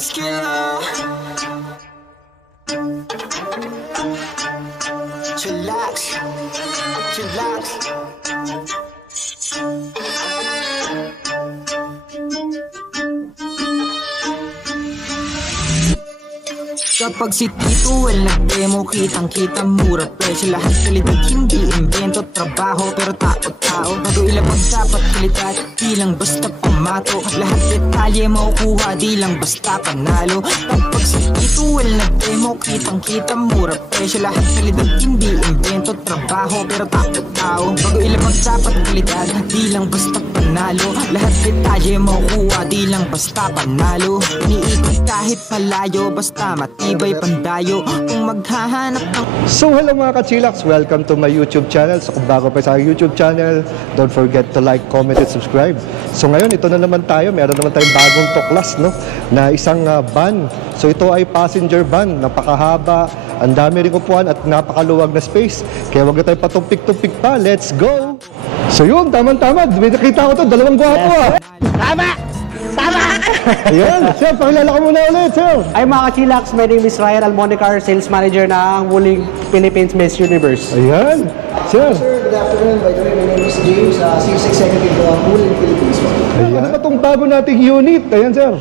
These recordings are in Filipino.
muscular. Chillax, chillax. Kapag si Tito Well nag-demo, kitang-kita mura presyo. Lahat kalidad, hindi invento, trabaho pero tao-tao. Bago ilabag dapat kalidad, di lang basta pamato. Lahat detalye makukuha, di lang basta panalo. Kapag si Tito Well nag-demo, kitang-kita mura presyo. Lahat kalidad, hindi invento, trabaho pero tao-tao. Bago ilabag dapat kalidad, di lang basta panalo. Lahat detalye makukuha, di lang basta panalo. Iniikot kahit malayo, basta matibay pandayo kung maghahanap ng... So hello mga ka-chillax, welcome to my YouTube channel. So kung bago pa sa YouTube channel, don't forget to like, comment, and subscribe. So ngayon, ito na naman tayo, meron naman tayong bagong tuklas, no? Na isang van. So ito ay passenger van, napakahaba, ang dami rin upuan at napakaluwag na space. Kaya wag na tayo patumpik-tumpik pa, let's go! So yun, tama-tama, may nakita ko to, dalawang gwapo ah! Tama! Tama! Ayan, sir, pakilala ka muna ulit, sir! Ay mga ka-chillax, my name is Ryan Almonicar, Sales Manager ng Wuling Philippines Miss Universe. Ayan, sir! Sir, good afternoon. By the way, my name is James, Sales Executive of Wuling Philippines. Ayan. Ano ba itong bago nating unit? Ayan, sir.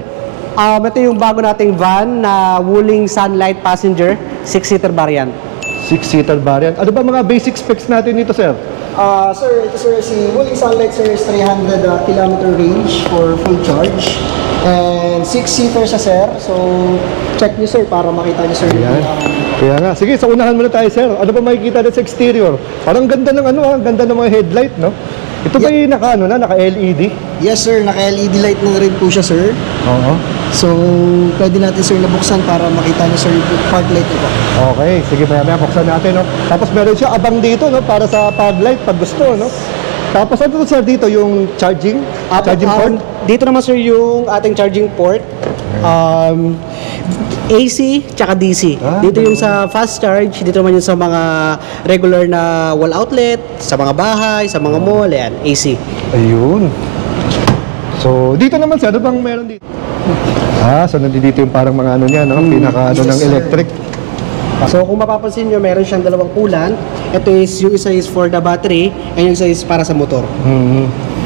Ito yung bago nating van na Wuling Sunlight Passenger 6-seater variant. 6-seater variant. Ano ba mga basic specs natin nito, sir? Sir, ito sir, si Wuling Sunlight sir is 300 kilometer range for full charge. And 6-seater siya sir. So, check nyo sir para makita nyo sir. Ayan. Kaya nga. Sige, sa unahan muna tayo, sir. Ano ba makikita natin sa exterior? Parang ganda ng ganda ng mga headlight, no? Ito ba yung naka-LED? Yes sir, naka-LED light na rin po siya sir. Oo. So, pwede natin sir nabuksan para makita nyo sir yung fog light nito. Okay, sige, maya buksan natin, no? Tapos meron siya abang dito, no? Para sa fog light pag gusto, no? Tapos ano to, sir, dito yung charging port? Dito naman sir yung ating charging port. AC tsaka DC. Dito yung sa fast charge, dito naman yung sa mga regular na wall outlet, sa mga bahay, sa mga mall, yan, AC. Ayun. So, dito naman, sir, ano bang meron dito? So nandito yung parang mga ano niya, no? Pinaka ano ng electric. So kung mapapansin nyo, meron siyang dalawang coolant. Ito is, yung isa is for the battery, and yung isa is para sa motor.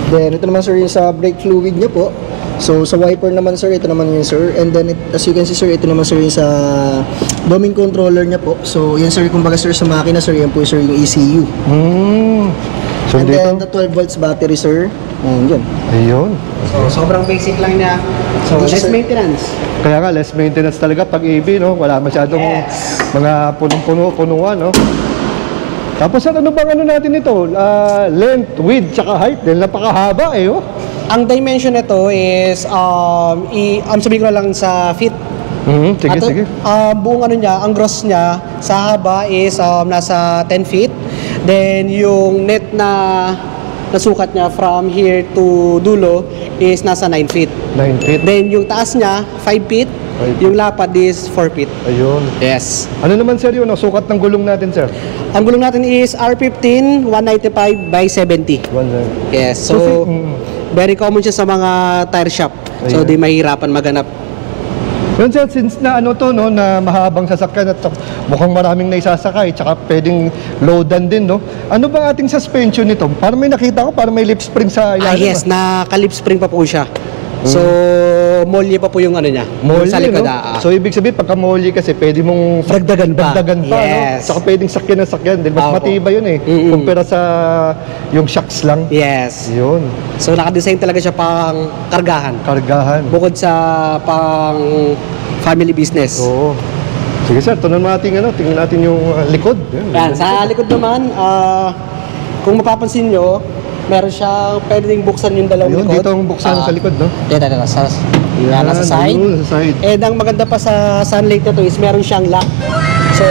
Then, ito naman sir yung sa brake fluid niya po. So, sa wiper naman sir, ito naman yun sir. And then, as you can see sir, ito naman sir yung sa doming controller niya po. So, yan sir, kumbaga sir sa makina sir, yan po sir yung ECU. So, And dito? then, the 12 volts battery sir. Ayan, yun. Ayun. So sobrang basic lang niya. So less maintenance. Kaya nga, less maintenance talaga pag EV, no? Wala masyadong mga punuan, no? Tapos ano bang ano natin ito? Length, width, tsaka height. Dahil napakahaba eh, oh. Ang dimension nito is, sabihin ko lang sa feet. Sige, sige. Buong ano niya, ang gross niya sa haba is nasa 10 feet. Then yung net na nasukat niya from here to dulo is nasa 9 feet. 9 feet. Then yung taas niya, 5 feet. Yung lapad is 4 feet. Ayun. Yes. Ano naman, sir, yun? Sukat ng gulong natin, sir? Ang gulong natin is R15 195 by 70. Yes. So, very common siya sa mga tire shop. So, di mahirapan maganap. Yun, sir, since na ano to, no, na mahabang sasakyan at mukhang maraming naisasakay, tsaka pwedeng loadan din, no? Ano ba ating suspension nito? Parang may nakita ko, parang may lip spring sa yan. Yes, naka-lip spring pa po siya. So, molye pa po yung ano niya. Molye, sa likod, no? So, ibig sabihin, pagka molye kasi, pwede mong Dagdagan pa. no? Yes. Saka pwedeng sakyan ng sakyan. Dahil mas matibay yun eh. Kumpara sa yung shocks lang. Yes. Yun. So, naka-design talaga siya pang kargahan. Kargahan. Bukod sa pang family business. Oo. Sige, sir, tingnan natin yung likod. Yan, sa likod naman, kung mapapansin nyo, meron siyang pwedeng buksan yung dalawang Ayun, likod. dito ang buksan sa likod, no? Dito, yan, nasa side. Ayun, sa side. And ang maganda pa sa Sunlight na to is meron siyang lock. So,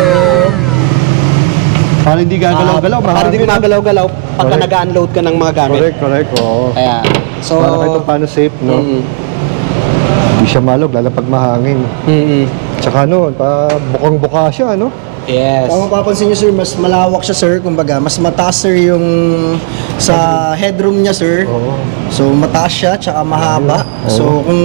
para hindi gagalaw-galaw, para hindi gumagalaw-galaw pagka Correct. nag-unload ka ng mga gamit. Correct, oo. Kaya, so, para kahit paano safe, no? Hindi siya malog, lalo pag mahangin. Tsaka ano, bukang-buka siya, no? Yes. Kung mapapansin nyo sir, mas malawak siya sir, kumbaga, mas mataas sir yung sa headroom niya sir. Oo. So mataas siya, tsaka mahaba. Oo. So kung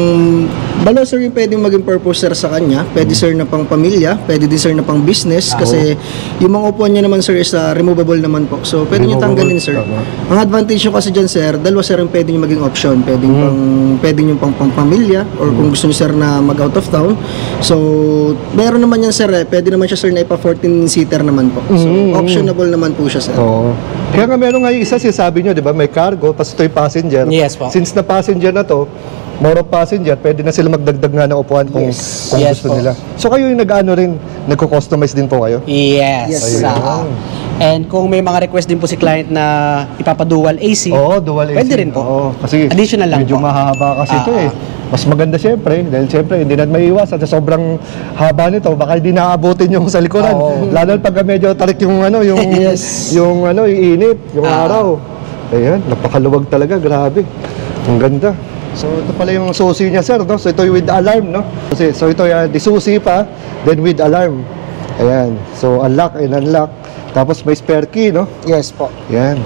Dalawa sir yung pwedeng maging purpose sir sa kanya. Pwede sir na pang pamilya, pwede din sir na pang business kasi yung mga upuan niya naman sir is removable naman po. So pwede niyo tanggalin sir. Ang advantage nyo kasi dyan sir, dalawa sir yung pwede niyo maging option. Pwede niyo pang pamilya or kung gusto niyo sir na mag out of town. So meron naman yan sir pwede naman siya sir na ipa 14-seater naman po. So optionable naman po siya sir. Oo. Kaya nga meron nga yung isa sabi nyo, di ba, may cargo, tapos ito yung passenger. Yes po. Since na passenger na to, more of passenger, pwede na sila magdagdag nga ng upuan kung Yes gusto po. nila. So kayo yung nag-ano rin, nagko-customize din po kayo? Yes. Ayun. And kung may mga request din po si client na ipapadual AC, Oo, dual AC. pwede rin po. Oo, kasi Additional lang medyo po. mahaba kasi ito eh. Mas maganda syempre, dahil syempre hindi natin maiiwasan sa sobrang haba nito, baka hindi naaabutin yung sa likuran. Lalo pag medyo tarik yung ano, yung yung ano, yung init, yung araw. Ayan, napakaluwag talaga, grabe. Ang ganda. So ito pala yung susi niya sir, no? So ito yung with alarm, no? Kasi so ito yung di susi pa, then with alarm. Ayan. So unlock and unlock. Tapos may spare key, no? Yes po. Yan.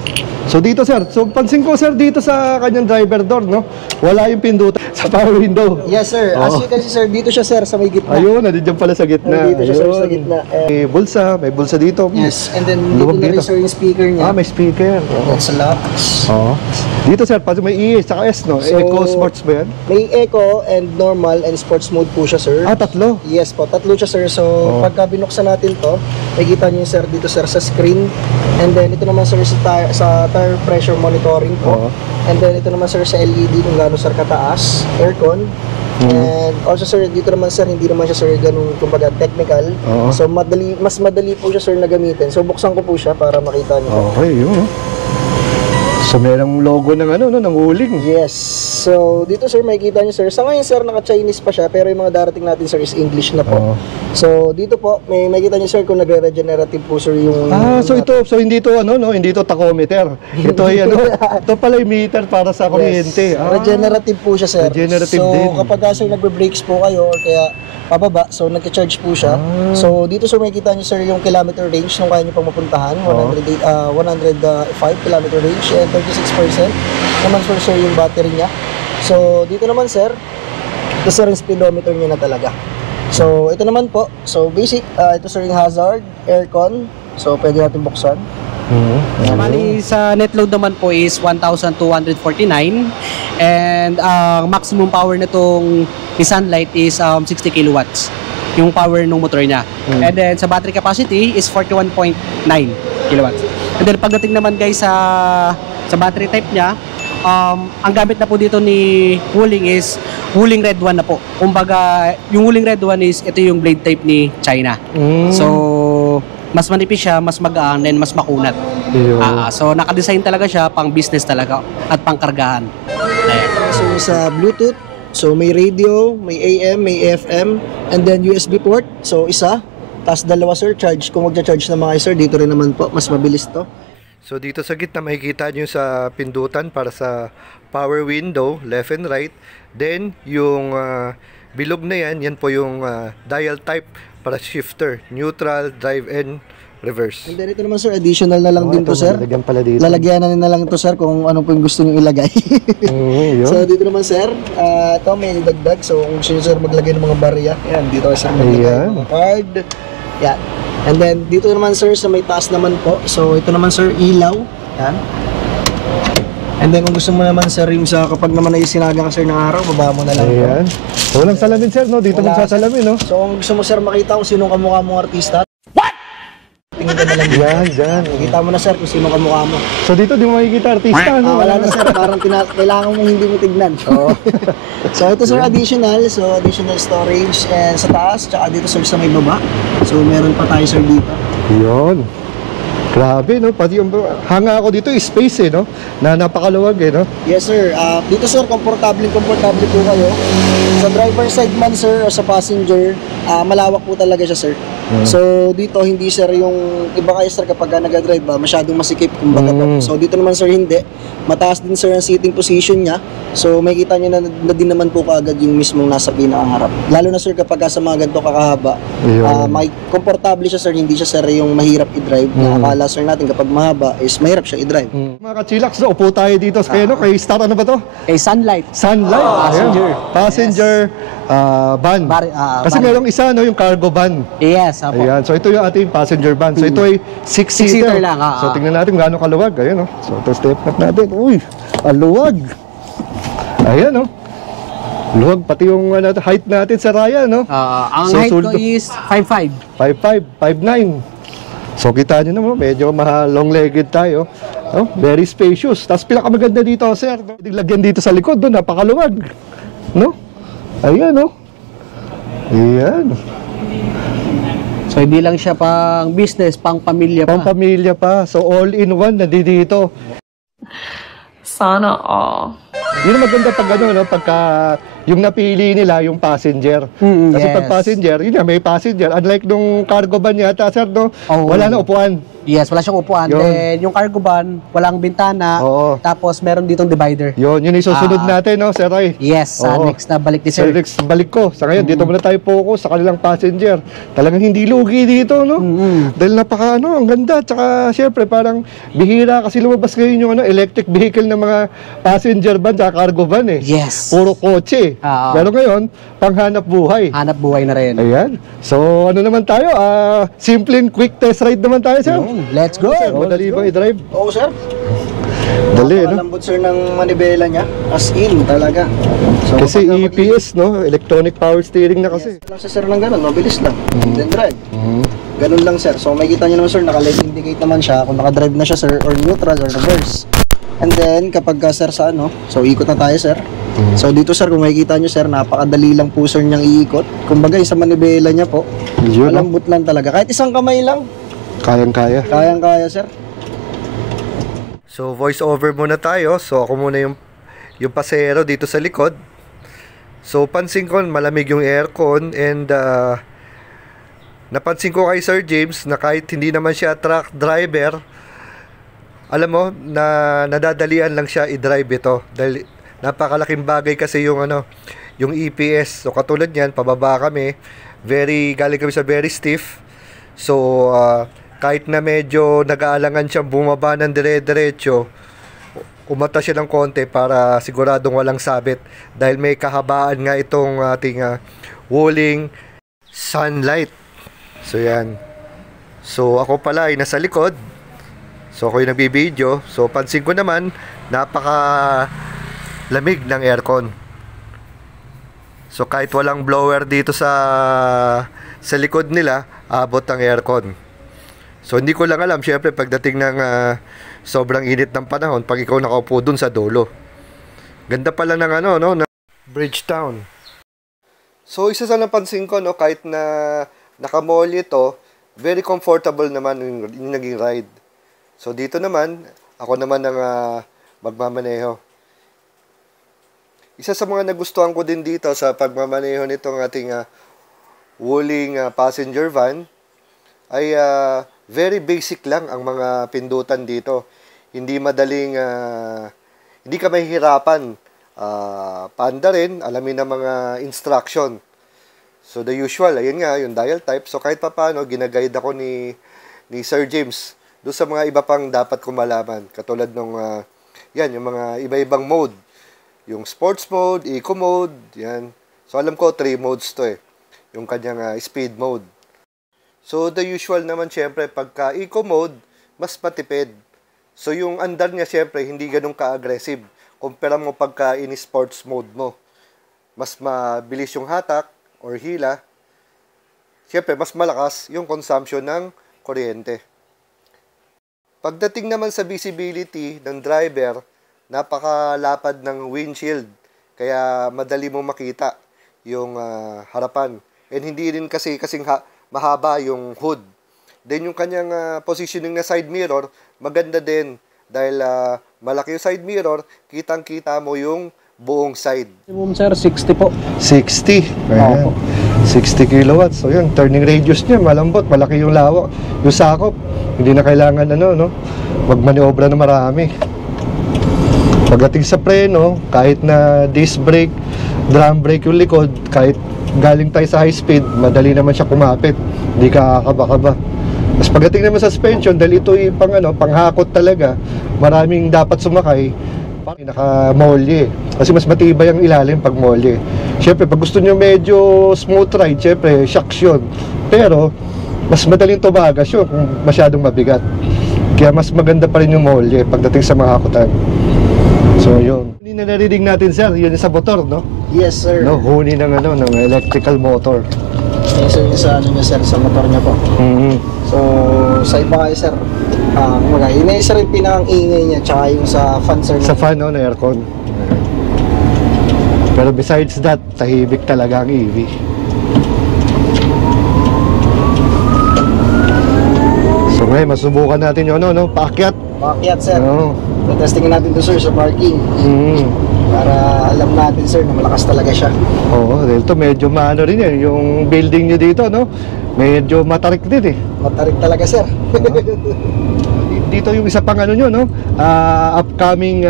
So dito sir, so pansin ko sir dito sa kanyang driver door, no? Wala yung pindutan sa power window. Yes sir. As you can see sir, dito siya sir sa may gitna. Ayun, nandiyan pala sa gitna. Dito siya sir sa Ayun. gitna. May bulsa dito. Yes, and then dito Lubog na rin dito. sir yung speaker niya. May speaker. That's a lot. Oo. Dito sir, pati may E, saka S, no? So, Eco Sports ba yan? May eco and normal and sports mode po siya sir. Tatlo. Yes po, tatlo siya sir. So pagka binuksan natin to, makikita niyo sir dito sir sa screen. And then ito naman sir sa tire pressure monitoring po. And then ito naman sir sa LED kung gaano sir kataas, aircon. And also sir, dito naman sir, hindi naman siya sir ganun kumbaga technical. So mas madali po siya sir na gamitin. So buksan ko po siya para makita niyo. Okay, yun. So merong logo ng ano, no, ng huling. Yes. So dito sir makikita niyo sir. Sa ngayon sir naka-Chinese pa siya pero yung mga darating natin sir is English na po. So dito po may makikita niyo sir kung nagre-regenerative po sir yung So hindi to ano, no, hindi to tachometer. Ito ay ano, ito pala yung meter para sa kuryente. Regenerative po siya sir. Regenerative so, din. kapag sir nagbe-brakes po kayo or kaya pababa, so nagka-charge po siya. So dito sir makikita niyo sir yung kilometer range nung kaya niyo pang mapuntahan, 105 kilometer range and 36% naman sir yung battery niya. So dito naman sir, ito sir yung speedometer niya na talaga. So ito naman po, so basic, ito sir yung hazard, aircon, so pwede natin buksan. Bali sa net load naman po is 1,249 and ang maximum power nitong Nissan Light is 60 kilowatts yung power ng motor niya. And then sa battery capacity is 41.9 kilowatts. And then pagdating naman guys sa battery type niya, ang gamit na po dito ni Wuling is Wuling Red 1 na po. Kumbaga yung Wuling Red 1 is ito yung blade type ni China. So mas manipis siya, mas magaan, and mas makunat. So naka-design talaga siya pang business talaga at pang kargahan. So sa Bluetooth, so may radio, may AM, may FM, and then USB port. So isa, tapos dalawa sir, charge. Kung magcha-charge na mga sir, dito rin naman po, mas mabilis to. So dito sa gitna makikita nyo sa pindutan para sa power window, left and right. Then yung bilog na yan po yung dial type para shifter, neutral, drive and reverse. And then ito naman sir, additional na lang din to sir. Lalagyan pala dito. Lalagyan na lang to sir kung ano po yung gusto nyo ilagay. So dito naman sir, ito may dagdag. So kung gusto nyo sir maglagay ng mga barya, yan, dito sir maglagay ng mga card. Yan. And then dito naman sir sa may taas naman po. So ito naman sir, ilaw. Yan. And then kung gusto mo naman sir, yung sa kapag naman ay sinaga ka sir ng araw, baba mo na lang. Ayan. So, walang salamin sir, no? Dito magsasalamin, no? So kung gusto mo sir makita kung sinong kamukha mong artista, tingin ka na lang dito. Yan. Makita mo na sir kung sino kamukha mo. So dito di mo makikita artista, no? Wala na sir, parang kailangan mong hindi mo tignan. So ito sir additional, so additional storage and sa taas, tsaka dito sir sa may baba. So meron pa tayo sir dito. Yun. Grabe, no? Pati yung hanga ako dito, space, no? Na napakaluwag, no? Yes sir, dito sir, komportable po kayo. Sa driver side man sir, o sa passenger, malawak po talaga siya sir. So dito hindi sir yung iba kayo sir kapag nag-drive masyadong masikip kumbaga po. So dito naman sir hindi. Mataas din sir ang seating position niya. So makikita niyo na din naman po kaagad yung mismong nasa pinakaharap. Lalo na sir kapag sa mga ganito kakahaba, may komportable siya sir, hindi siya sir yung mahirap i-drive. Akala sir natin kapag mahaba is mahirap siya i-drive. Mga ka-chillax, upo tayo dito sa kay Star, ano ba to? Sunlight. Sunlight. Passenger. van. Kasi van. merong isa, no, yung cargo van. Yes, apo. Ayan. So ito yung ating passenger van. So ito ay 6-seater. 6-seater lang, So tingnan natin gaano kaluwag. Ayan, no. So ito step up natin. Uy, aluwag. Ayan, no. Luwag, pati yung height natin sa raya, no? Ang So, height ko is 5'5". 5'5", 5'9". So kita nyo naman, medyo long-legged tayo. Oh, very spacious. Tapos pinakamaganda dito, sir, no? Lagyan dito sa likod, no? Napakaluwag. No? Ayan, no? Ayan. So hindi lang siya pang business, pang pamilya pa. Pang pamilya pa. So all-in-one na dito. Sana all. Yun ang maganda pag ano, no? Pagka yung napili nila, yung passenger. Kasi yes. pag passenger, yun nga, may passenger. Unlike nung cargo van yata, sir, no? Oh. Wala na upuan. Yes, wala siyang upuan. Yun. Then yung cargo van, walang bintana. Oo. Tapos meron ditong divider. Yun yung isusunod natin, no, Sir Ray? Yes, Oo. next na balik ni Sir sir. Rex, balik ko. Sa ngayon, dito muna tayo focus sa kanilang passenger. Talagang hindi lugi dito, no? Dahil napaka, ang ganda. Tsaka, syempre, parang bihira kasi lumabas ngayon yung electric vehicle ng mga passenger van tsaka cargo van, eh. Yes. Puro kotse. Oo. Pero ngayon, panghanap buhay. Hanap buhay na rin. Ayan. So, ano naman tayo? Simple and quick test ride naman tayo, sir. Let's go. Sir, madali ba i-drive? Oo, sir. Dali, no? Napakalambot, sir, ng manibela niya. As in, talaga. So, Kasi kapag EPS, no? Electronic power steering na kasi. Yes, lang sa sir ng ganun, mabilis lang. Then drive. Ganun lang, sir. So makikita nyo naman, sir, naka-lane indicate naman siya kung naka-drive na siya, sir, or neutral or reverse. And then kapag sir sa so ikot na tayo, sir. So dito, sir, kung makikita nyo, sir, napakadali lang po, sir, niyang iikot. Kumbaga sa manibela niya po, Yun, no? malambot lang talaga. Kahit isang kamay lang, Kayang-kaya. kayang-kaya, sir. So voice over muna tayo. So ako muna yung pasero dito sa likod. So pansin ko malamig yung aircon and napansin ko kay Sir James na kahit hindi naman siya truck driver, alam mo na nadadalian lang siya i-drive ito dahil napakalaking bagay kasi yung yung EPS. So katulad niyan, pababa kami, galing kami sa very stiff. So kahit na medyo nag-aalangan siyang bumaba ng dire-diretso, umata siya ng konti para siguradong walang sabit dahil may kahabaan nga itong ating walling sunlight. So yan. So ako pala ay nasa likod. So ako yung nagbibideo. So pansin ko naman, napaka lamig ng aircon. So kahit walang blower dito sa likod nila, abot ang aircon. So hindi ko lang alam, syempre pagdating ng sobrang init ng panahon, pag ikaw nakaupo dun sa dulo. Ganda pala ng ng Bridgetown. So isa sa napansin ko, kahit na nakamall ito, very comfortable naman yung naging ride. So dito naman, ako naman ang magmamaneho. Isa sa mga nagustuhan ko din dito sa pagmamaneho nitong ating walling passenger van ay very basic lang ang mga pindutan dito. Hindi madaling, hindi ka mahihirapan. Paanda rin, alamin ang mga instruction. So the usual, ayun nga, yung dial type. So kahit paano, ginaguide ako ni Sir James doon sa mga iba pang dapat kong malaman. Katulad nung, yan, yung mga iba-ibang mode. Yung sports mode, eco mode, yan. So alam ko, 3 modes to eh. Yung kanyang speed mode. So, the usual naman, syempre, pagka eco mode, mas matipid. So, yung andar niya, syempre, hindi ganun ka-aggressive. Kumpara mo pagka in-sports mode mo. Mas mabilis yung hatak or hila. Syempre, mas malakas yung consumption ng kuryente. Pagdating naman sa visibility ng driver, napakalapad ng windshield. Kaya, madali mo makita yung harapan. And hindi rin kasing mahaba yung hood. Then yung kanyang positioning na side mirror, maganda din. Dahil malaki yung side mirror, kitang-kita mo yung buong side. Minimum, sir, 60 po. 60. Ayan. 60 kilowatts. So yun, turning radius niya, malambot, malaki yung lawak. Yung sakop, hindi na kailangan magmaniobra na marami. Pagdating sa preno, kahit na disc brake, drum brake yung likod, kahit galing tayo sa high speed, madali naman siya kumapit. Hindi ka kakaba-kaba. Mas pagdating naman sa suspension, dahil ito yung panghakot talaga, maraming dapat sumakay, Naka-molly. Kasi mas matibay ang ilalim pag molly. Siyempre, pag gusto nyo medyo smooth ride, siyempre, shocks yun. Pero, mas madaling tumagas yun kung masyadong mabigat. Kaya mas maganda pa rin yung molly pagdating sa mga hakutan. So, yun. Huni na narinig natin, sir, yun sa motor, no? Yes, sir. No, huni ng, ng electrical motor. Yes, sir, yung sa niya, sir, sa motor niya po. So, sa iba kayo, sir, yun na isa rin pinang-ingay niya, tsaka yung sa fan, sir. Sa fan, no, na aircon. Pero besides that, tahimik talaga ang EV. So ngayon, masubukan natin yung paakyat. Paakyat, sir. No. So, testingin natin to, sir, sa parking. Para alam natin, sir, na malakas talaga siya. Oo, dahil to medyo maano rin yan. Yung building nyo dito, no? Medyo matarik din eh. Matarik talaga, sir. Dito yung isa pang nyo, no? Upcoming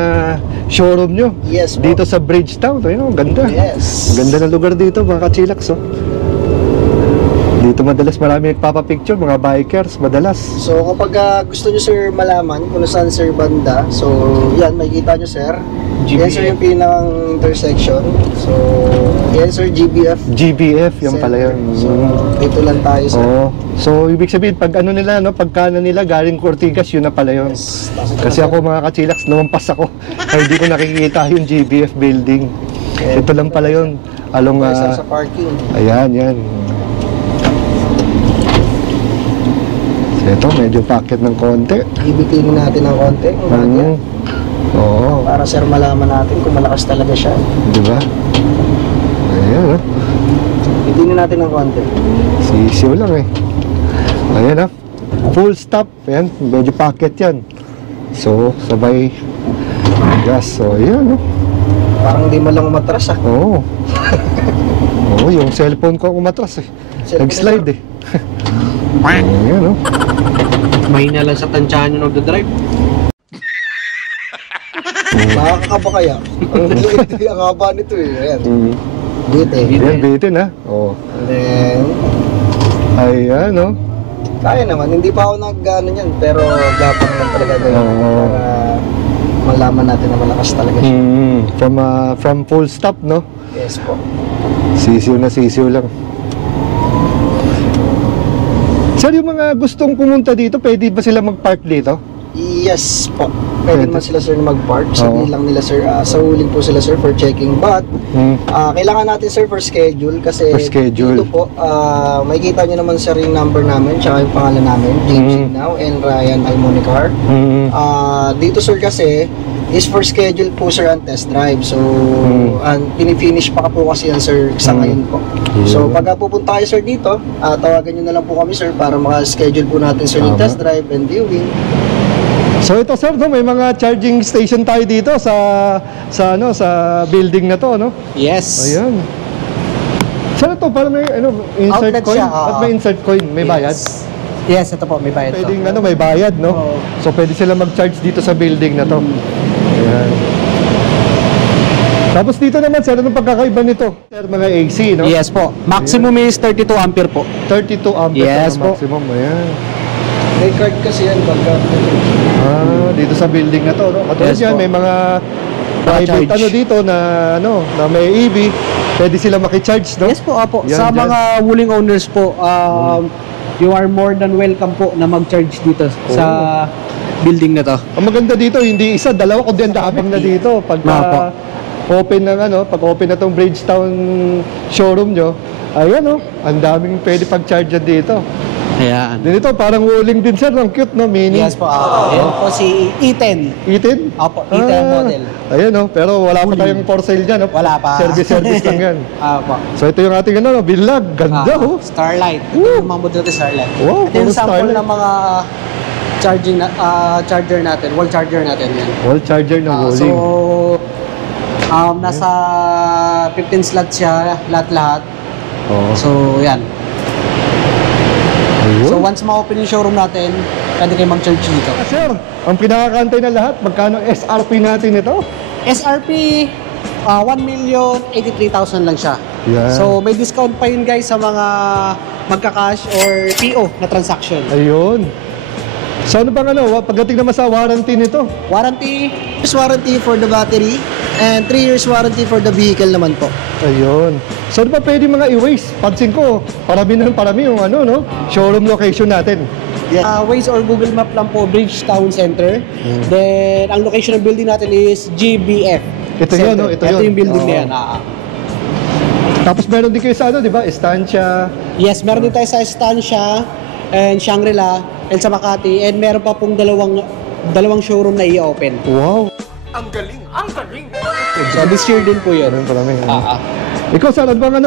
showroom nyo. Yes, po. Dito sa Bridgetown. Ayun, ganda. Yes. Ganda ng lugar dito, mga kachilax, oh. Dito madalas marami nagpapapicture, mga bikers, madalas. So kapag gusto nyo, sir, malaman kung saan, sir, banda, so yan, makikita nyo, sir. GBF. Yan, sir, yung pinang intersection. So yan, sir, GBF. GBF, yan pala yun. So dito lang tayo, sir. Oo. So ibig sabihin, pag nila, pagkana nila galing Ortigas, yun na pala yun. Yes. Kasi ako, mga kachilax, lumampas ako. Ay, hindi ko nakikita yung GBF building. Ito lang pala yun. Along, Sir, sa parking. ayan, yan. So ito, medyo packet ng konti. Ibitinin natin ng konti. Oo. Para, sir, malaman natin kung malakas talaga siya. Diba? Ayan, Ibitinin natin ng konti. sisiw lang eh. Ayan, full stop. Ayan, medyo packet yan. So, sabay gas. So, ayan, Parang di mo lang umatras, ah. Oo. Oo, yung cellphone ko umatras eh. Nag-slide eh. Ayan, Mahina lang sa tansyahan nyo nagdadrive. Nakakakaba kaya? Ang liit, ang haba nito eh. Ayan. Bitin. Ayan, bitin ha. Oo. And then, Ayan, kaya naman. Hindi pa ako nag-ano yan, pero gapang lang talaga gawin. Oo. Para malaman natin na malakas talaga siya. From full stop, no? Yes po. Sisiw na sisiw lang. Sir, yung mga gustong pumunta dito, pwede ba sila mag-park dito? Yes po. Pwede naman sila, sir, na mag-park. Sabihin Oo. lang nila, sir, sa huling po sila, sir, for checking. But, kailangan natin, sir, for schedule. Kasi For schedule. dito po, makikita nyo naman, sir, yung number namin, tsaka yung pangalan namin, James Now and Ryan Almonicar. Dito, sir, kasi is for schedule po, sir, ang test drive. So, pinifinish pa po kasi yan, sir, sa ngayon po. So, pagka pupunta kayo, sir, dito, tawagan nyo na lang po kami, sir, para maka-schedule po natin, sir, yung test drive and viewing. So ito, sir, may mga charging station tayo dito sa building na to, no? Yes. Ayan. Sir, ito para may insert Outlet coin. siya, At may insert coin, may bayad. Yes, ito po, may bayad to. Pwedeng may bayad, no? Oo. So pwede sila mag-charge dito sa building na to. Ayan. Tapos dito naman, sir, anong pagkakaiba nito? Sir, mga AC, no? Yes po. Maximum is 32 ampere po. 32 amperes Yes ang po. maximum. Ayan. May card kasi yan, pagka Dito sa building na to, no? Katulad Yes yan, po. may mga private Charge. dito na na may EV, pwede sila maki-charge, no? Yes po, apo. Yan, Sa dyan. mga willing owners po, you are more than welcome po na mag-charge dito sa building na to. Ang maganda dito, hindi isa, dalawa kundi ang daapang na dito. Pagka open ng pag open na tong Bridgetown showroom nyo, ayan ang daming pwede pag-charge dito. Ayan. Din ito, parang wuling din, sir, ang cute, no? Mini. Yes po, ayan po si E10. Itin? Apo, E10 model. Ayan, pero wala pa tayong for sale dyan, no? Wala pa. Service lang yan. Apo. So ito yung ating bilag, ganda, oh. Starlight. Ito yung mga model natin, Starlight. Wow, Ito yung puro sample Starlight. ng mga charger natin, wall charger natin yan. Wall charger na So, rolling. nasa 15 slots siya, lahat-lahat. Oh. So, yan. Ayun. So, once ma-open yung showroom natin, pwede kayo mag-charge dito. Sir, ang pinakakantay na lahat, magkano SRP natin ito? SRP, 1,083,000 lang siya. Yan. So, may discount pa yun guys sa mga magka-cash or PO na transaction. Ayun. So ano bang pagdating naman sa warranty nito? Warranty, Years warranty for the battery and 3 years warranty for the vehicle naman po. Ayun. So ano ba pwede mga i-waste? Pansin ko, parami yung showroom location natin. Waze or Google Map lang po, Bridgetown Center. Then, ang location ng building natin is GBF. Ito yun, Center. no? Ito Ito yun. yung building na Oo. yan. Tapos meron din kayo sa di ba? Estancia. Yes, meron din tayo sa Estancia and Shangri-La and sa Makati. And meron pa pong dalawang showroom na i-open. Wow. So, this year din po yun. Parami. Ikaw, sir, ano bang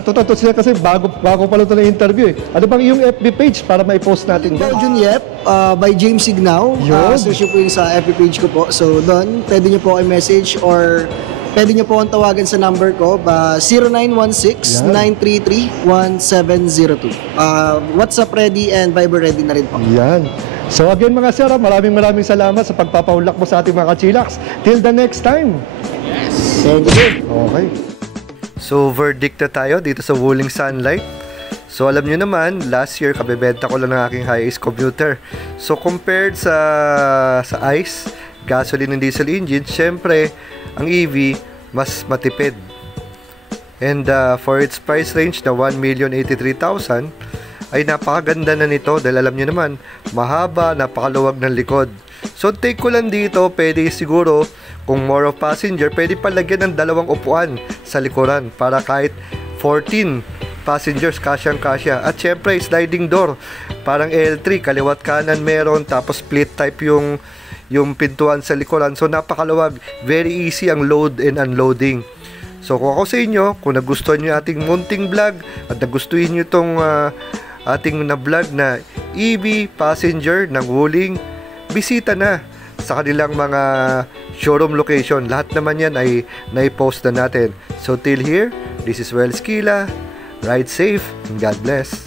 tutatot sila kasi bago pa lang ito na interview eh. Ano bang iyong FB page para ma-post natin dyan? Belgian Yep by James Signao. Yun. Search nyo po yung sa FB page ko po. So doon, pwede nyo po i-message or pwede nyo po akong tawagan sa number ko, 0916-933-1702. WhatsApp ready and Viber ready na rin po. Yan. So again mga sir, maraming salamat sa pagpapahulak mo sa ating mga kachilaks. Till the next time. Thank you. Okay. So verdict na tayo dito sa Wuling Sunlight. So alam nyo naman, last year kabebenta ko lang ng aking high-ace commuter. So compared sa ICE, gasoline and diesel engine, syempre ang EV mas matipid. And for its price range na 1,083,000 ay napakaganda na nito dahil alam nyo naman, mahaba, napakaluwag ng likod. So take ko lang dito, pwede siguro kung more of passenger, pwede palagyan ng 2 upuan sa likuran para kahit 14 passengers kasyang-kasya. At syempre sliding door, parang L3, kaliwat kanan meron, tapos split type yung pintuan sa likuran. So napakaluwag, very easy ang load and unloading. So kung ako sa inyo, kung nagustuhan nyo ating munting vlog at nagustuhin nyo itong ating na vlog na EV passenger ng Wuling, bisita na sa kanilang mga showroom location. Lahat naman yan ay nai-post na natin. So till here, this is Wells Kila. Ride safe and God bless.